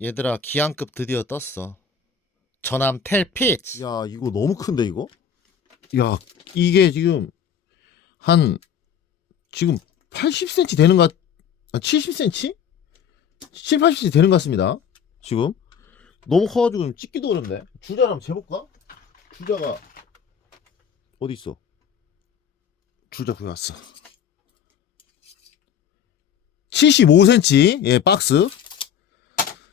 얘들아, 기한급 드디어 떴어. 전함 텔피츠. 야, 이거 너무 큰데 이거? 야, 이게 지금 한 지금 80cm 되는 것 70cm? 7, 80cm 되는 것 같습니다. 지금 너무 커가지고 좀 찍기도 어렵네. 주자를 한번 재볼까? 주자가 어디 있어? 주자 구해왔어. 75cm 예 박스.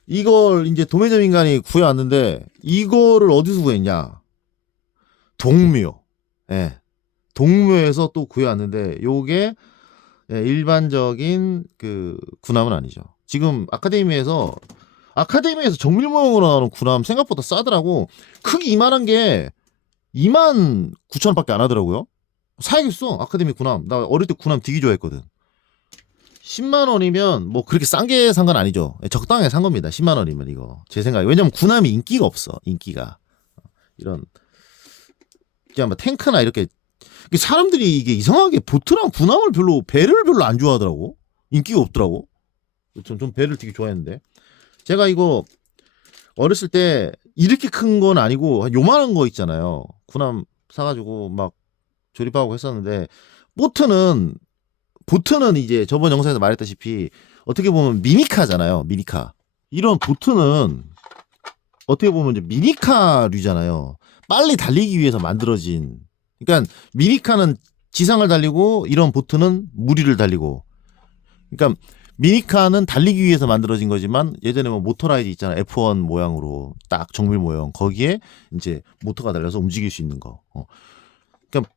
이걸 이제 도매점 인간이 구해왔는데 이거를 어디서 구했냐? 동묘. 예. 동묘에서 또 구해왔는데 요게 예, 일반적인 그 군함은 아니죠. 지금 아카데미에서 정밀 모형으로 나오는 군함 생각보다 싸더라고. 크기 이만한 게 29,000원밖에 안 하더라고요. 사야겠어. 아카데미 군함. 나 어릴 때 군함 되게 좋아했거든. 10만 원이면 뭐 그렇게 싼 게 산 건 아니죠. 적당하게 산 겁니다. 10만 원이면 이거. 제 생각에. 왜냐면 군함이 인기가 없어. 인기가. 이런 그냥 뭐 탱크나 이렇게 사람들이 이게 이상하게 보트랑 군함을 배를 별로 안 좋아하더라고. 인기가 없더라고. 좀 배를 되게 좋아했는데. 제가 이거 어렸을 때 이렇게 큰 건 아니고 요만한 거 있잖아요. 군함 사가지고 막 조립하고 했었는데 보트는 이제 저번 영상에서 말했다시피 어떻게 보면 미니카잖아요. 미니카. 이런 보트는 어떻게 보면 이제 미니카류잖아요. 빨리 달리기 위해서 만들어진. 그러니까 미니카는 지상을 달리고 이런 보트는 물 위를 달리고. 그러니까 미니카는 달리기 위해서 만들어진 거지만 예전에 뭐 모터라이드 있잖아. F1 모양으로 딱 정밀 모형. 거기에 이제 모터가 달려서 움직일 수 있는 거. 그러니까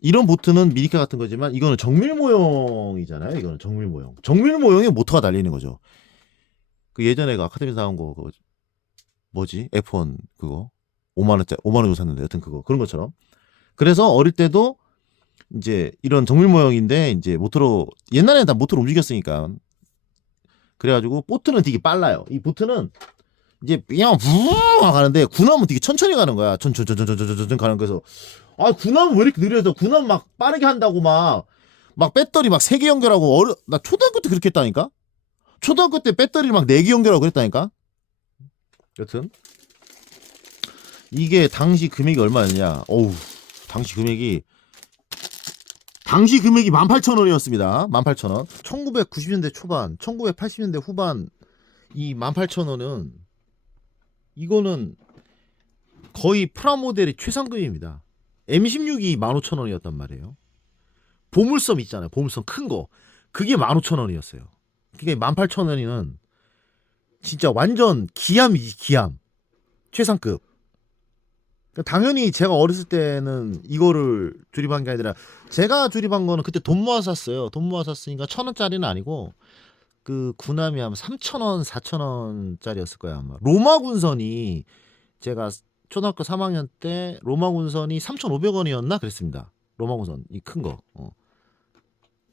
이런 보트는 미니카 같은 거지만 이거는 정밀 모형이잖아요. 이거는 정밀 모형. 정밀 모형에 모터가 달리는 거죠. 그 예전에 그 아카데미에서 나온 거 그거 뭐지? F1 그거 5만 원 주고 샀는데 여튼 그런 것처럼. 그래서 어릴 때도 이제 이런 정밀 모형인데 이제 모터로 옛날에는 다 모터로 움직였으니까 그래가지고 보트는 되게 빨라요. 이 보트는 이제 그냥 부웅 가는데 군함은 되게 천천히 가는 거야. 천천히 가는 거에서 아 군함은 왜 이렇게 느려서 군함 막 빠르게 한다고 막 배터리 막 3개 연결하고 나 초등학교 때 그렇게 했다니까. 초등학교 때 배터리 막 4개 연결하고 그랬다니까. 여튼 이게 당시 금액이 얼마였냐? 어우 당시 금액이 18,000원이었습니다. 18,000원. 1990년대 초반, 1980년대 후반 이 18,000원은 이거는 거의 프라모델의 최상급입니다. M16이 15,000원이었단 말이에요. 보물섬 있잖아요. 보물섬 큰 거. 그게 15,000원이었어요. 그게 18,000원이면 진짜 완전 기암이지, 기암. 최상급. 당연히 제가 어렸을 때는 이거를 조립한 게 아니라 제가 조립한 거는 그때 돈 모아서 샀어요. 돈 모아서 샀으니까 1,000원짜리는 아니고 그 군함이 아마 3,000원, 4,000원짜리였을 거야 아마. 로마 군선이 제가 초등학교 3학년 때 로마 군선이 3,500원이었나 그랬습니다. 로마 군선 이 큰 거.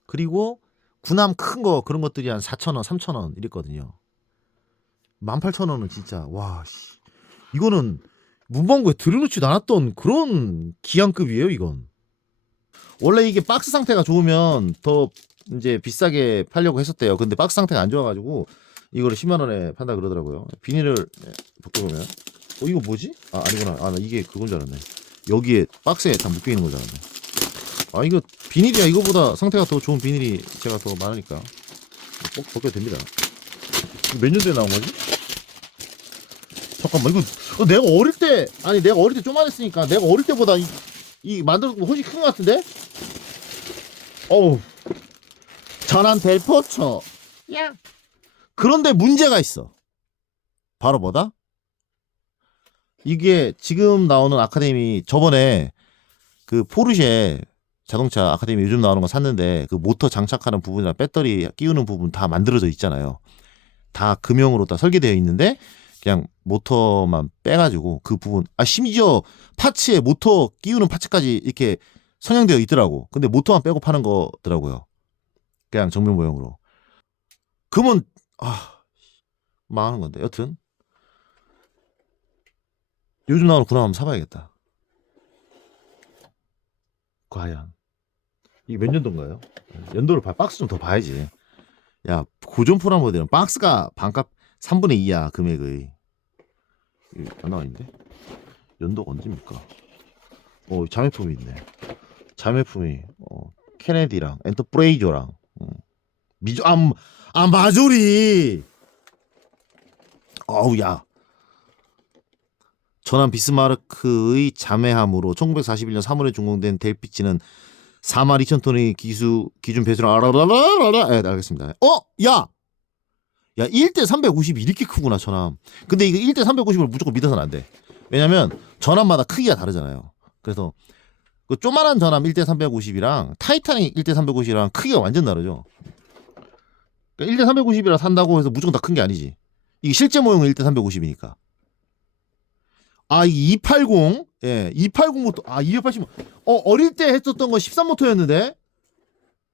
그리고 군함 큰 거 그런 것들이 한 4,000원, 3,000원 이랬거든요. 18,000원은 진짜 와 씨. 이거는 문방구에 들여놓지도 않았던 그런 기한급이에요, 이건. 원래 이게 박스 상태가 좋으면 더 이제 비싸게 팔려고 했었대요. 근데 박스 상태가 안 좋아가지고 이거를 10만 원에 판다 그러더라고요. 비닐을 벗겨보면 이거 뭐지? 아니구나. 나 이게 그건 줄 알았네. 여기에 박스에 다 묶여 있는 걸 줄 알았네. 이거 비닐이야. 이거보다 상태가 더 좋은 비닐이 제가 더 많으니까 꼭 벗겨도 됩니다. 몇 년도에 나온 거지? 잠깐만 이거 내가 어릴 때 쪼만했으니까 내가 어릴 때보다 이 만들었던 거 훨씬 큰 것 같은데? 어우 전환 델포처 야 그런데 문제가 있어. 바로 뭐다? 이게 지금 나오는 아카데미 저번에 그 포르쉐 자동차 아카데미 요즘 나오는 거 샀는데 그 모터 장착하는 부분이나 배터리 끼우는 부분 다 만들어져 있잖아요. 다 금형으로 다 설계되어 있는데 그냥 모터만 빼가지고 그 부분 심지어 파츠에 모터 끼우는 파츠까지 이렇게 성형되어 있더라고. 근데 모터만 빼고 파는 거더라고요. 그냥 정밀 모형으로. 그러면 망하는 건데. 여튼 요즘 나오는 군함 한번 사봐야겠다. 과연 이게 몇 년도인가요? 연도를 박스 좀 더 봐야지. 야 고전 프라모델은 박스가 반값 3분의 2야 금액의. 이거 안 나와 있는데? 연도가 언제입니까? 자매품이 있네. 자매품이 케네디랑 엔터프레이저랑 미조 마조리. 어우 야. 전함 비스마르크의 자매함으로 1941년 3월에 준공된 델피치는 42,000톤의 기준 배수를 알아라라라라. 네, 알겠습니다. 야 1대 350이 이렇게 크구나 전함. 근데 이거 1대 350을 무조건 믿어서는 안 돼. 왜냐면 전함마다 크기가 다르잖아요. 그래서 그 조만한 전함 1대 350이랑 타이타닉 1대 350이랑 크기가 완전 다르죠. 그러니까 1대 350이라 산다고 해서 무조건 다 큰 게 아니지. 이게 실제 모형은 1대 350이니까. 이 280, 예, 280 모터, 280, 어릴 때 했었던 건 13모터였는데,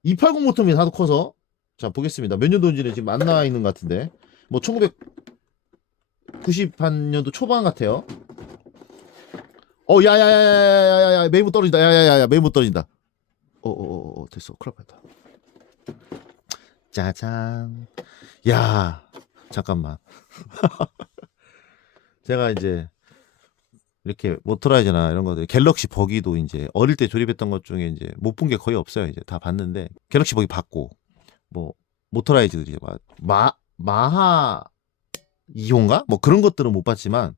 280 모터입니다, 하도 커서. 자, 보겠습니다. 몇 년도인지는 지금 안 나와 있는 것 같은데, 뭐, 1990년도 초반 같아요. 야야야야야야야, 메인보 떨어진다, 야야야야, 메인보 떨어진다. 됐어, 큰일 났다. 짜잔. 야, 잠깐만. 제가 이제, 이렇게 모토라이즈나 이런 것들 갤럭시 버기도 이제 어릴 때 조립했던 것 중에 이제 못 본 게 거의 없어요. 이제 다 봤는데 갤럭시 버기 봤고 뭐 모토라이즈들이 마하 2호인가 뭐 그런 것들은 못 봤지만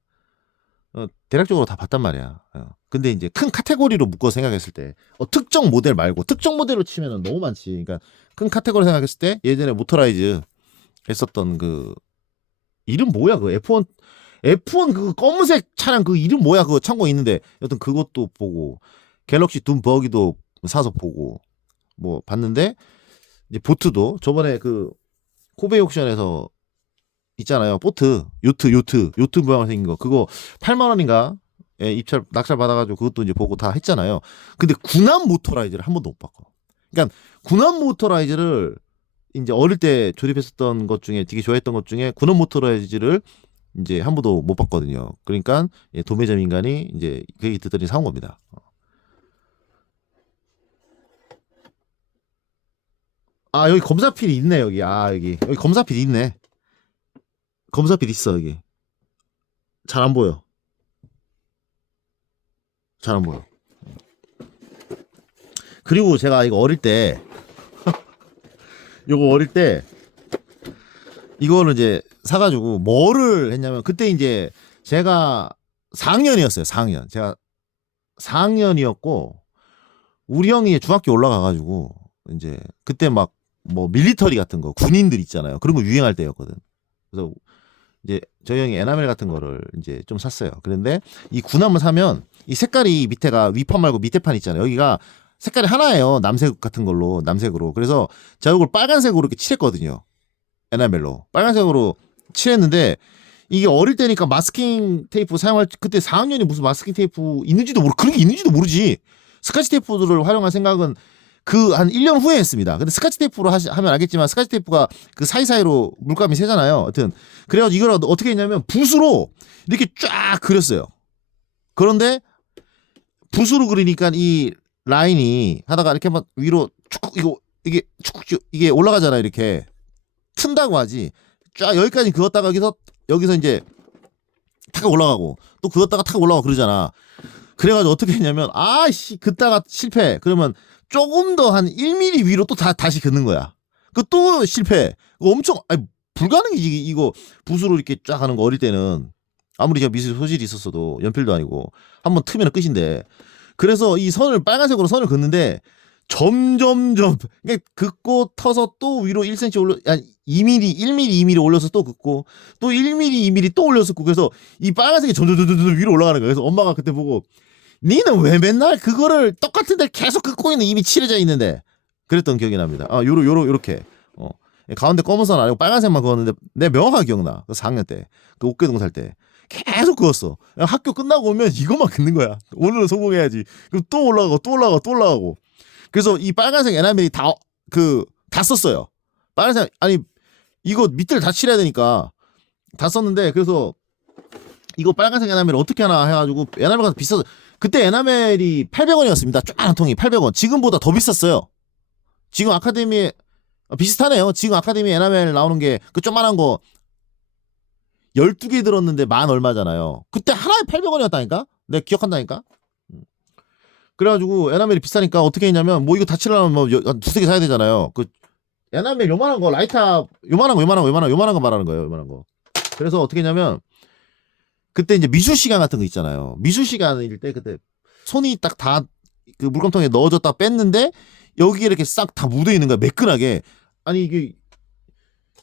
대략적으로 다 봤단 말이야. 근데 이제 큰 카테고리로 묶어 생각했을 때 특정 모델 말고 특정 모델로 치면은 너무 많지. 그러니까 큰 카테고리 생각했을 때 예전에 모토라이즈 했었던 그 이름 뭐야 그 F1 그 검은색 차량 그 이름 뭐야 그거 참고 있는데 여튼 그것도 보고 갤럭시 둠 버기도 사서 보고 뭐 봤는데 이제 보트도 저번에 그 코베이 옥션에서 있잖아요. 보트 요트 모양으로 생긴 거 그거 8만 원인가 낙찰 받아가지고 그것도 이제 보고 다 했잖아요. 근데 군함 모터라이즈를 한 번도 못 봤고 그러니까 군함 모터라이즈를 이제 어릴 때 조립했었던 것 중에 되게 좋아했던 것 중에 군함 모터라이즈를 이제 한 번도 못 봤거든요. 그러니까 도매점 인간이 이제 그 얘기 듣더니 사온 겁니다. 여기 검사필이 있네 여기. 여기 검사필이 있네. 검사필 있어 여기. 잘 안 보여. 잘 안 보여. 그리고 제가 이거 어릴 때 이거를 이제 사가지고 뭐를 했냐면 그때 이제 제가 4학년이었어요. 4학년. 제가 4학년이었고 우리 형이 중학교 올라가가지고 이제 그때 막 뭐 밀리터리 같은 거 군인들 있잖아요. 그런 거 유행할 때였거든. 그래서 이제 저희 형이 에나멜 같은 거를 이제 좀 샀어요. 그런데 이 군함을 사면 이 색깔이 밑에가 위판 말고 밑에 판 있잖아요. 여기가 색깔이 하나예요. 남색 같은 걸로 남색으로. 그래서 제가 이걸 빨간색으로 이렇게 칠했거든요. 에나멜로 빨간색으로 칠했는데 이게 어릴 때니까 마스킹 테이프 사용할 그때 4학년이 무슨 마스킹 테이프 있는지도 모르 그런 게 있는지도 모르지. 스카치 테이프를 활용할 생각은 그 한 1년 후에 했습니다. 근데 스카치 테이프로 하면 알겠지만 스카치 테이프가 그 사이사이로 물감이 새잖아요. 하여튼 그래가지고 이걸 어떻게 했냐면 붓으로 이렇게 쫙 그렸어요. 그런데 붓으로 그리니까 이 라인이 하다가 이렇게 막 위로 이게 올라가잖아요. 이렇게 튼다고 하지. 쫙 여기까지 그었다가 여기서 이제 탁 올라가고 또 그었다가 탁 올라가고 그러잖아. 그래가지고 어떻게 했냐면 긋다가 실패. 그러면 조금 더 한 1mm 위로 또 다시 긋는 거야. 그 또 실패. 엄청 불가능이지. 이거 붓으로 이렇게 쫙 하는 거 어릴 때는 아무리 제가 미술 소질이 있었어도 연필도 아니고 한번 트면 끝인데. 그래서 이 빨간색으로 선을 긋는데 점점점 그러니까 긋고 터서 또 위로 1cm 올려 2mm 1mm 2mm 올려서 또 긋고 또 1mm 2mm 또 올려서 긋고 그래서 이 빨간색이 점점 위로 올라가는 거예요. 그래서 엄마가 그때 보고 니는 왜 맨날 그거를 똑같은 데 계속 긋고 있는 이미 칠해져 있는데 그랬던 기억이 납니다. 요렇게 가운데 검은 선 아니고 빨간색만 그었는데 내가 명확하게 기억나. 그 4학년 때 그 옥계동 살 때 계속 그었어. 학교 끝나고 오면 이것만 긋는 거야. 오늘은 성공해야지. 그럼 또 올라가고 그래서 이 빨간색 에나멜이 다 썼어요. 빨간색 이거 밑을 다 칠해야 되니까 다 썼는데 그래서 이거 빨간색 에나멜 어떻게 하나 해가지고 에나멜 가서 비싸서 그때 에나멜이 800원이었습니다. 쫙 한 통이 800원. 지금보다 더 비쌌어요. 지금 아카데미에 비슷하네요. 지금 아카데미 에나멜 나오는 게 그 조그만한 거 12개 들었는데 만 얼마잖아요. 그때 하나에 800원이었다니까? 내가 기억한다니까? 그래가지고 에나멜이 비싸니까 어떻게 했냐면 뭐 이거 다치려면 뭐 두세 개 사야 되잖아요. 그 에나멜 요만한 거 라이터 요만한 거 말하는 거예요. 요만한 거. 그래서 어떻게 했냐면 그때 이제 미술 시간 같은 거 있잖아요. 미술 시간일 때 그때 손이 딱 다 그 물감통에 넣어줬다 뺐는데 여기에 이렇게 싹 다 묻어 있는 거야. 매끈하게. 아니 이게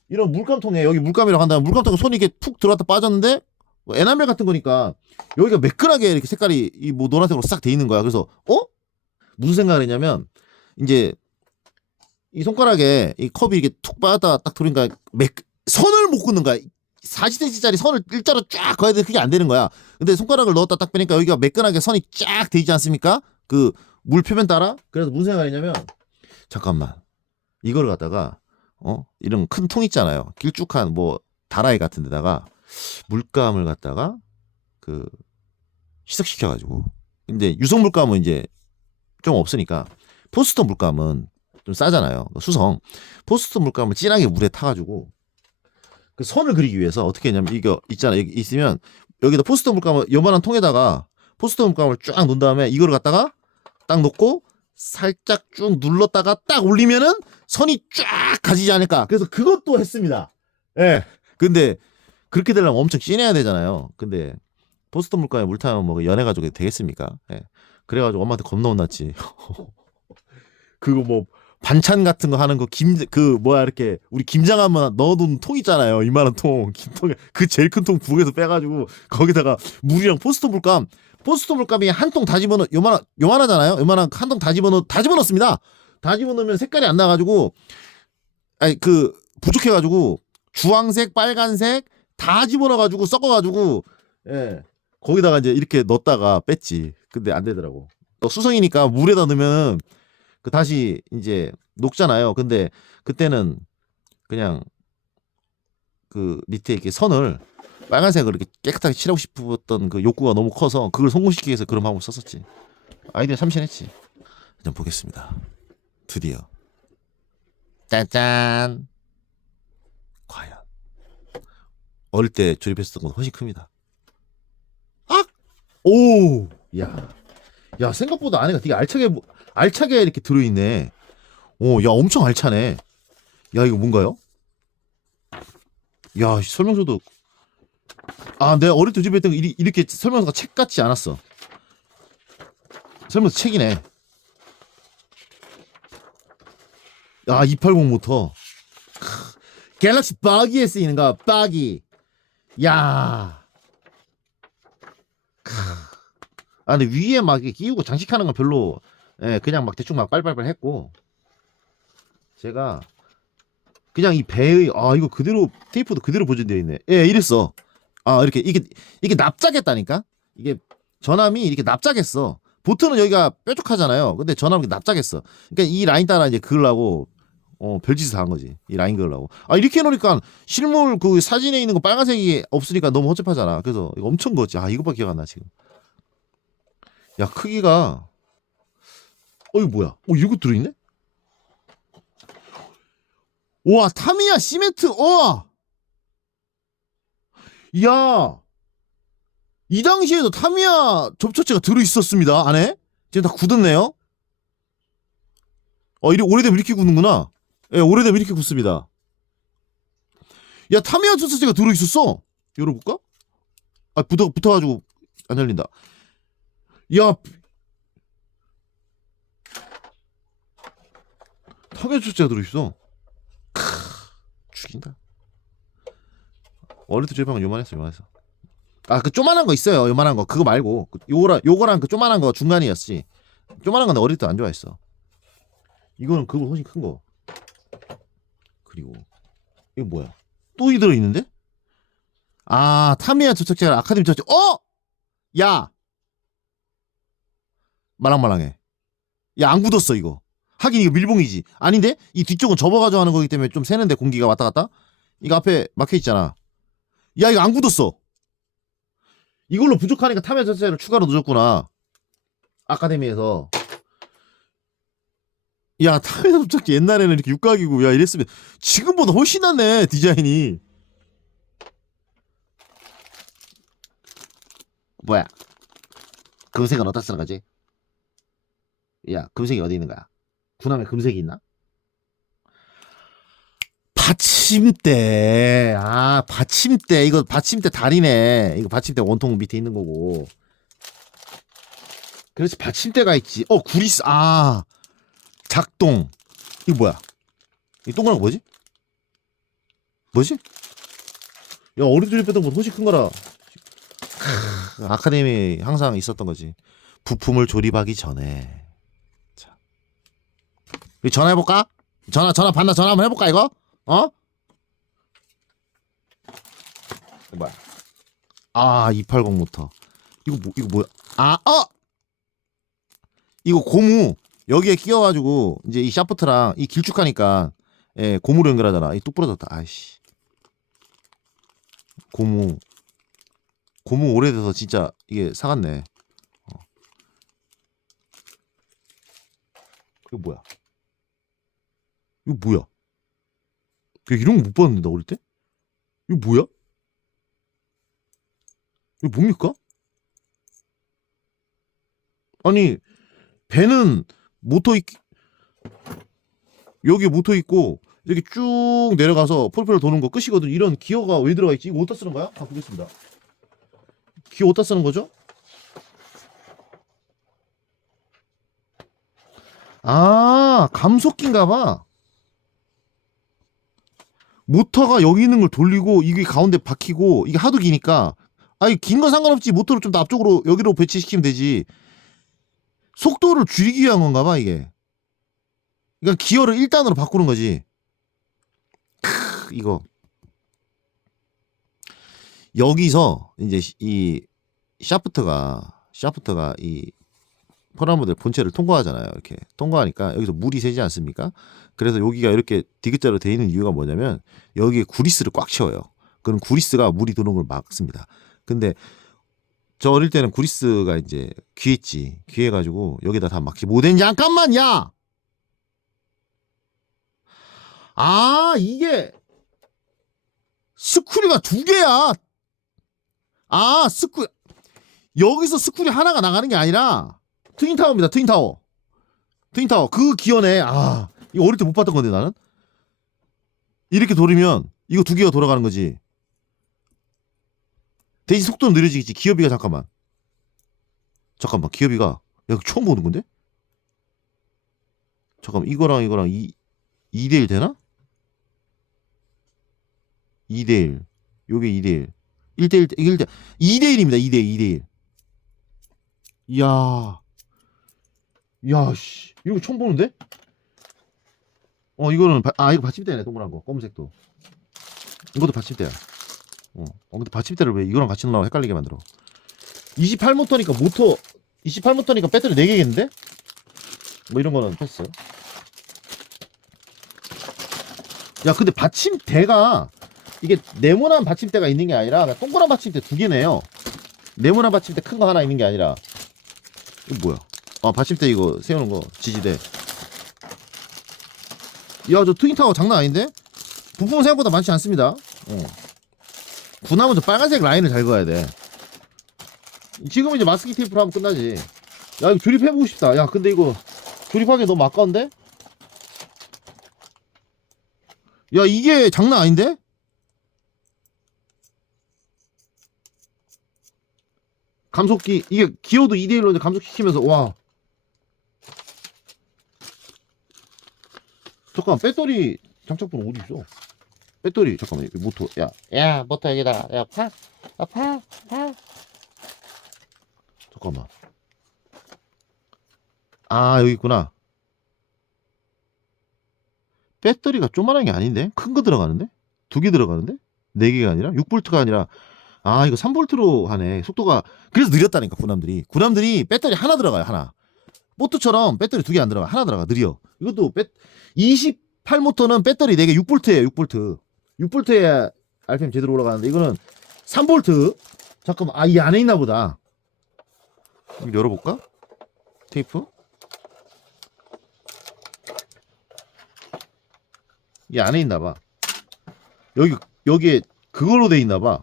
이런 물감통에 여기 물감이라고 한다면 물감통에 손이 이렇게 푹 들어갔다 빠졌는데 뭐 에나멜 같은 거니까 여기가 매끈하게 이렇게 색깔이 이 뭐 노란색으로 싹 돼 있는 거야. 그래서 무슨 생각을 했냐면 이제 이 손가락에 이 컵이 이렇게 툭 빠졌다가 딱 들어오니까 선을 못 긋는 거야. 40cm짜리 선을 일자로 쫙 그어야 되는데 그게 안 되는 거야. 근데 손가락을 넣었다 딱 빼니까 여기가 매끈하게 선이 쫙 돼 있지 않습니까? 그 물 표면 따라. 그래서 무슨 생각을 했냐면 잠깐만 이거를 갖다가 이런 큰 통 있잖아요. 길쭉한 뭐 다라이 같은 데다가 물감을 갖다가 그 희석시켜가지고 근데 유성 물감은 이제 좀 없으니까 포스터 물감은 좀 싸잖아요. 수성 포스터 물감을 진하게 물에 타가지고 그 선을 그리기 위해서 어떻게 했냐면 이거 있잖아 여기 있으면 여기다 포스터 물감을 요만한 통에다가 포스터 물감을 쫙 놓은 다음에 이거를 갖다가 딱 놓고 살짝 쭉 눌렀다가 딱 올리면은 선이 쫙 가지지 않을까. 그래서 그것도 했습니다. 예. 근데 그렇게 되려면 엄청 진해야 되잖아요. 근데 포스터 물감에 물 타면 뭐 연해가지고 되겠습니까? 예. 그래가지고 엄마한테 겁나 혼났지. 그거 뭐 반찬 같은 거 하는 거 그 뭐야 이렇게 우리 김장하면 넣어둔 통 있잖아요. 이만한 통, 긴 통에 그 제일 큰 통 부엌에서 빼가지고 거기다가 물이랑 포스터 물감이 한 통 다 집어넣 요만하잖아요. 요만한 한 통 다 집어넣습니다. 다 집어넣으면 색깔이 안 나가지고 아니 그 부족해가지고 주황색, 빨간색 다 집어넣어가지고 섞어가지고 예 거기다가 이제 이렇게 넣었다가 뺐지. 근데 안 되더라고. 또 수성이니까 물에다 넣으면 그 다시 이제 녹잖아요. 근데 그때는 그냥 그 밑에 이렇게 선을 빨간색으로 이렇게 깨끗하게 칠하고 싶었던 그 욕구가 너무 커서 그걸 성공시키기 위해서 그런 방법을 썼었지. 아이디어 참신했지. 일단 보겠습니다. 드디어 짠짠. 과연 어릴 때 조립했었던 건 훨씬 큽니다. 아! 오! 야 생각보다 안에가 되게 알차게 이렇게 들어있네. 오, 야 엄청 알차네. 야 이거 뭔가요? 야 설명서도 내가 어릴 때 조립했던 거 이렇게 설명서가 책 같지 않았어. 설명서 책이네. 280 모터. 갤럭시 버기에 쓰이는가 버기. 야. 근데 위에 막 이렇게 끼우고 장식하는 건 별로 그냥 막 대충 막 빨빨빨 했고 제가 그냥 이 배의 이거 그대로 테이프도 그대로 보존되어 있네. 이랬어. 이게 납작했다니까. 이게 전함이 이렇게 납작했어. 보트는 여기가 뾰족하잖아요. 근데 전함이 납작했어. 그러니까 이 라인 따라 이제 그으려고 별짓을 다 한 거지. 이 라인 그으려고. 이렇게 해놓으니까 실물 그 사진에 있는 거 빨간색이 없으니까 너무 허접하잖아. 그래서 이거 엄청 그었지. 이것밖에 기억 안 나 지금. 야 크기가 이거 뭐야? 이거 들어있네? 와 타미야 시멘트. 야, 이 당시에도 타미야 접착제가 들어있었습니다. 안에 지금 다 굳었네요. 이리 오래되면 이렇게 굳는구나. 오래되면 이렇게 굳습니다. 야 타미야 접착제가 들어있었어. 열어볼까? 붙어가지고 안 열린다. 야 타미야 접착제가 들어있어. 죽인다. 어릴 때 조립한 건 요만했어. 그 조만한 거 있어요. 요만한 거 그거 말고 요거랑 그 조만한 거 중간이었지. 조만한 건 어릴 때 안 좋아했어. 이거는 그거 훨씬 큰 거. 그리고 이거 뭐야? 또 이 들어 있는데? 타미야 접착제가 아카데미 접착제. 야 말랑말랑해. 야 안 굳었어 이거. 하긴 이거 밀봉이지. 아닌데? 이 뒤쪽은 접어가지고 하는 거기 때문에 좀 새는데 공기가 왔다 갔다. 이거 앞에 막혀 있잖아. 야 이거 안 굳었어. 이걸로 부족하니까 타미야 접착제를 추가로 넣어줬구나. 아카데미에서. 야 타미야 접착제 옛날에는 이렇게 육각이고 야 이랬으면 지금보다 훨씬 낫네 디자인이. 뭐야? 금색은 어디다 쓰는 거지? 야, 금색이 어디 있는 거야? 군함에 금색이 있나? 받침대. 아, 받침대. 이거 받침대 다리네. 이거 받침대 원통 밑에 있는 거고. 그렇지, 받침대가 있지. 구리스. 아, 작동. 이거 뭐야? 이 동그란 거 뭐지? 뭐지? 야, 어린이집에 빼던 거 훨씬 큰 거라. 아카데미에 항상 있었던 거지. 부품을 조립하기 전에. 자. 이거 전화해볼까? 전화 받나? 전화 한번 해볼까, 이거? 어? 이거 뭐야? 아, 280 모터. 이거 뭐야? 이거 고무. 여기에 끼워가지고, 이제 이 샤프트랑 이 길쭉하니까, 예, 고무로 연결하잖아. 이 뚝 부러졌다. 아이씨. 고무 오래돼서 진짜 이게 사갔네. 이거 뭐야? 이거 뭐야? 이런 거 못 봤는데 나 어릴 때? 이거 뭐야? 이거 뭡니까? 아니 배는 모터 있 여기 모터 있고 이렇게 쭉 내려가서 프로펠러 도는 거 끝이거든. 이런 기어가 왜 들어가 있지? 이거 어디다 쓰는 거야? 보겠습니다. 기어 어디다 쓰는 거죠? 아, 감속기인가 봐. 모터가 여기 있는 걸 돌리고 이게 가운데 박히고 이게 하도 기니까 아니 긴 건 상관없지. 모터를 좀 더 앞쪽으로 여기로 배치시키면 되지. 속도를 줄이기 위한 건가 봐 이게. 그러니까 기어를 1단으로 바꾸는 거지. 이거 여기서 이제 이 샤프트가 이 퍼라모델 본체를 통과하잖아요. 이렇게 통과하니까 여기서 물이 새지 않습니까? 그래서 여기가 이렇게 디귿자로 되어 있는 이유가 뭐냐면 여기에 구리스를 꽉 채워요. 그럼 구리스가 물이 들어오는 걸 막습니다. 근데 저 어릴 때는 구리스가 이제 귀해가지고 여기다 다 막지 못했니? 잠깐만, 야! 아, 이게 스크류가 두 개야. 아, 여기서 스크류 하나가 나가는 게 아니라 트윈타워입니다. 트윈타워 그 기어네. 아, 이거 어릴 때 못 봤던 건데 나는. 이렇게 돌리면 이거 두 개가 돌아가는 거지. 대신 속도는 느려지겠지. 기어비가 잠깐만 기어비가 야 처음 보는 건데? 잠깐만 이거랑 2대1 되나? 2대1 요게 2대1 1대1 1대 2대1입니다. 2대1 이야 씨 이거 처음 보는데? 이거는 이거 받침대네. 동그란 거 검은색도 이것도 받침대야. 근데 받침대를 왜 이거랑 같이 넣으라고 헷갈리게 만들어. 28모터니까 배터리 4개겠는데? 뭐 이런 거는 패스. 야, 근데 받침대가 이게 네모난 받침대가 있는 게 아니라 동그란 받침대 2개네요. 네모난 받침대 큰 거 하나 있는 게 아니라. 이거 뭐야? 받침대 이거 세우는 거 지지대. 야, 저 트윈타워 장난 아닌데? 부품은 생각보다 많지 않습니다. 군함은 저 빨간색 라인을 잘 그어야 돼. 지금 이제 마스킹 테이프로 하면 끝나지. 야, 이거 조립해보고 싶다. 야, 근데 이거 조립하기 너무 아까운데? 야, 이게 장난 아닌데? 감속기, 이게 기어도 2대1로 감속시키면서, 와. 잠깐, 배터리 장착분 어디 있어? 배터리, 잠깐만, 모터, 야, 모터 여기다. 야, 파. 잠깐만. 여기 있구나. 배터리가 조그만한 게 아닌데? 큰 거 들어가는데? 2개 들어가는데? 4개가 아니라? 6V가 아니라, 이거 3V로 하네. 속도가, 그래서 느렸다니까, 군함들이 배터리 하나 들어가요, 하나. 보트처럼 배터리 2개 안 들어가. 하나 들어가, 느려. 이것도 28모터는 배터리 4개, 6V예요, 6V. 6V에 RPM 제대로 올라가는데, 이거는 3V. 잠깐만, 이 안에 있나 보다. 이거 열어볼까? 테이프? 이 안에 있나봐. 여기에 그걸로 돼 있나봐.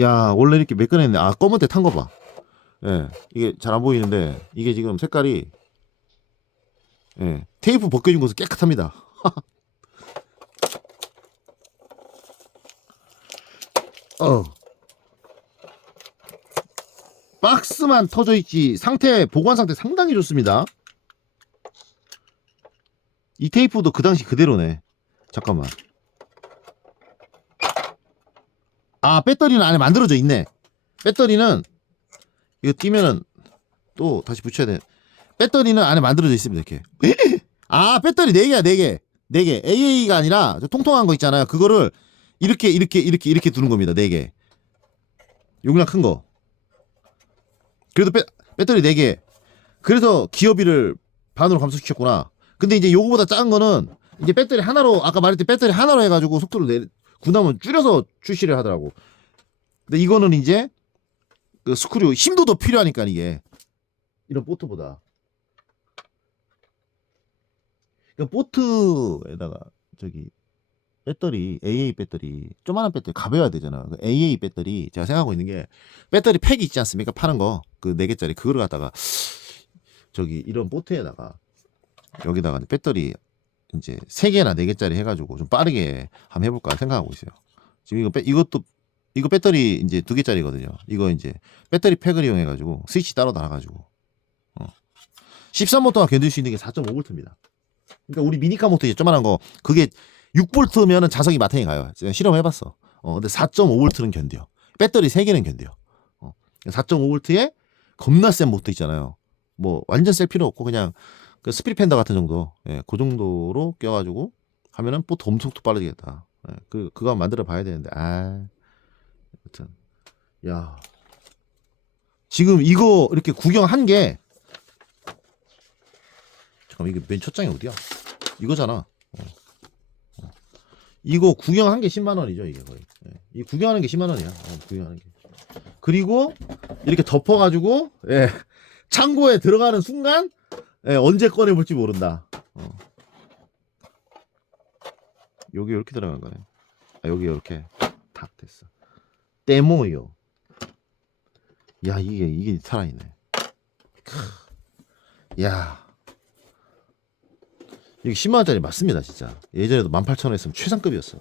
야, 원래 이렇게 매끈했네. 아, 검은데 탄 거 봐. 예, 이게 잘 안 보이는데 이게 지금 색깔이 예, 테이프 벗겨진 곳은 깨끗합니다. 어, 박스만 터져 있지 상태 보관 상태 상당히 좋습니다. 이 테이프도 그 당시 그대로네. 잠깐만. 아, 배터리는 안에 만들어져 있네. 배터리는 이거 띄면은 또 다시 붙여야 돼. 배터리는 안에 만들어져 있습니다. 이렇게. 아, 배터리 4개야, 4개. 4개. AA가 아니라 저 통통한 거 있잖아요. 그거를 이렇게 두는 겁니다. 4개. 용량 큰 거. 그래도 배터리 4개. 그래서 기어비를 반으로 감소시켰구나. 근데 이제 요거보다 작은 거는 이제 배터리 하나로 아까 말했듯이 배터리 하나로 해가지고 속도를 군함은 줄여서 출시를 하더라고. 근데 이거는 이제 그 스크류 힘도 더 필요하니까 이게 이런 보트보다. 그 보트에다가 저기 배터리 AA 배터리 조그만한 배터리 가벼워야 되잖아. 그 AA 배터리 제가 생각하고 있는 게 배터리 팩이 있지 않습니까? 파는 거 그 4개짜리 그거를 갖다가 저기 이런 보트에다가 여기다가 배터리 이제 3개나 4개짜리 해가지고 좀 빠르게 한번 해볼까 생각하고 있어요. 지금 이거 배터리 이제 2개짜리거든요. 이거 이제 배터리 팩을 이용해가지고 스위치 따로 달아가지고 13V가 견딜 수 있는 게 4.5V입니다. 그러니까 우리 미니카 모터 이제 조그만한 거 그게 6V면은 자석이 마탱이 가요. 제가 실험해봤어. 근데 4.5V는 견뎌. 배터리 3개는 견뎌. 4.5V에 겁나 센 모터 있잖아요. 뭐 완전 셀 필요 없고 그냥 그 스피릿 팬더 같은 정도, 예, 그 정도로 껴가지고 하면은 보트 엄청 또 빠르겠다. 예, 그거 만들어 봐야 되는데, 여튼, 야, 지금 이거 이렇게 구경한 게, 잠깐 이게 맨 첫 장이 어디야? 이거잖아. 이거 구경한 게 10만 원이죠, 이게 거의. 예, 이 구경하는 게 10만 원이야. 구경하는 게. 그리고 이렇게 덮어가지고, 예, 창고에 들어가는 순간, 예, 언제 꺼내볼지 모른다. 여기 이렇게 들어간 거네. 여기 이렇게 탁 됐어. 데모요. 야, 이게 살아있네. 야, 이게 10만 원짜리 맞습니다, 진짜. 예전에도 18,000원 했으면 최상급이었어.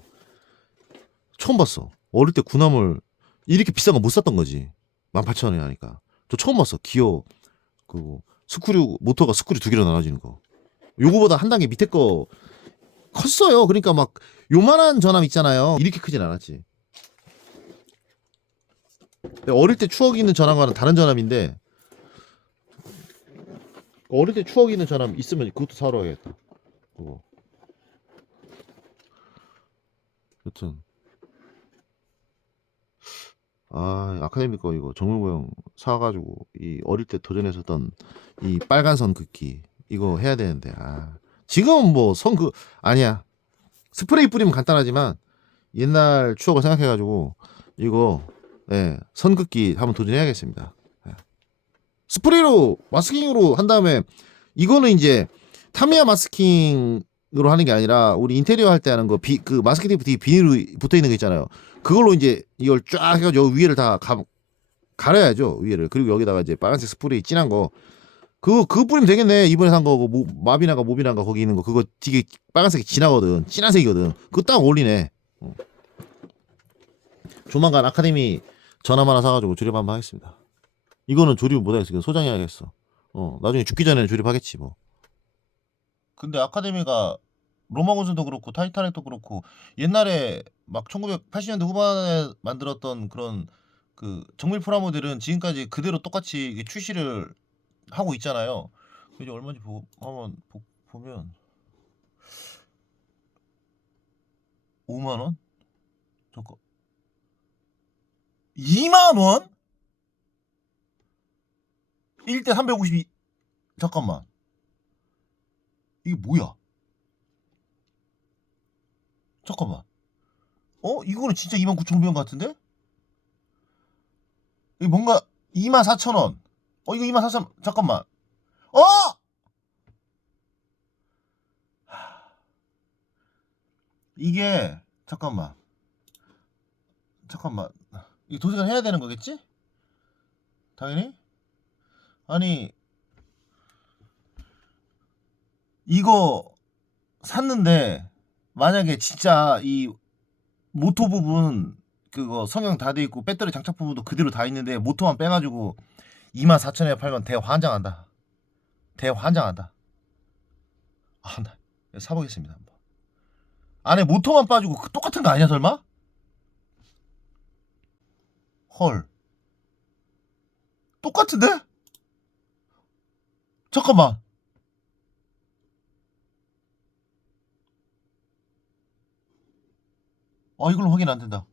처음 봤어. 어릴 때 군함을 이렇게 비싼 거 못 샀던 거지. 18,000원이 하니까. 저 처음 봤어. 기어 그리고 스크류 모터가 스크류 2개로 나눠지는 거. 요거보다 한 단계 밑에 거 컸어요. 그러니까 막 요만한 전함 있잖아요. 이렇게 크진 않았지. 어릴 때 추억 있는 전함과는 다른 전함인데 어릴 때 추억 있는 전함 있으면 그것도 사러 가야겠다. 그거. 여튼 아카데미 거 이거 정물고형 사가지고 이 어릴 때 도전했었던 이 빨간 선 긋기 이거 해야 되는데 지금 뭐 선 아니야. 스프레이 뿌리면 간단하지만 옛날 추억을 생각해가지고 이거 선 긋기 한번 도전해야겠습니다. 스프레이로 마스킹으로 한 다음에 이거는 이제 타미야 마스킹으로 하는 게 아니라 우리 인테리어 할 때 하는 거 그 마스킹 테이프 뒤에 비닐로 붙어 있는 거 있잖아요. 그걸로 이제 이걸 쫙 해가지고 위에를 다 가려야죠. 위에를. 그리고 여기다가 이제 빨간색 스프레이 진한 거 그거 뿌리면 되겠네. 이번에 산 거 마비나가 모비나가 거기 있는 거 그거 되게 빨간색이 진하거든. 진한색이거든. 그거 딱 어울리네. 조만간 아카데미 전함 하나 사가지고 조립 한번 하겠습니다. 이거는 조립을 못하겠어. 소장해야겠어. 나중에 죽기 전에는 조립하겠지 뭐. 근데 아카데미가 로마곤스도 그렇고 타이타닉도 그렇고 옛날에 막 1980년대 후반에 만들었던 그런 그 정밀 프라모델은 지금까지 그대로 똑같이 출시를 하고 있잖아요. 이제 얼마인지 한번 보면 5만 원? 잠깐 2만 원? 1대 352 잠깐만 이게 뭐야? 잠깐만 이거는 진짜 29,500원 같은데? 이게 뭔가 24,000원 이거 24,000원 잠깐만 이게 잠깐만 이 도색을 해야 되는 거겠지? 당연히. 아니 이거 샀는데 만약에 진짜 이 모토 부분 그거 성형 다 돼 있고 배터리 장착 부분도 그대로 다 있는데 모토만 빼가지고 24,000원에 팔면 대환장한다. 대환장한다. 아, 나 사보겠습니다 한번. 안에 모터만 빠지고 그 똑같은 거 아니야 설마? 헐, 똑같은데? 잠깐만. 이걸로 확인 안 된다.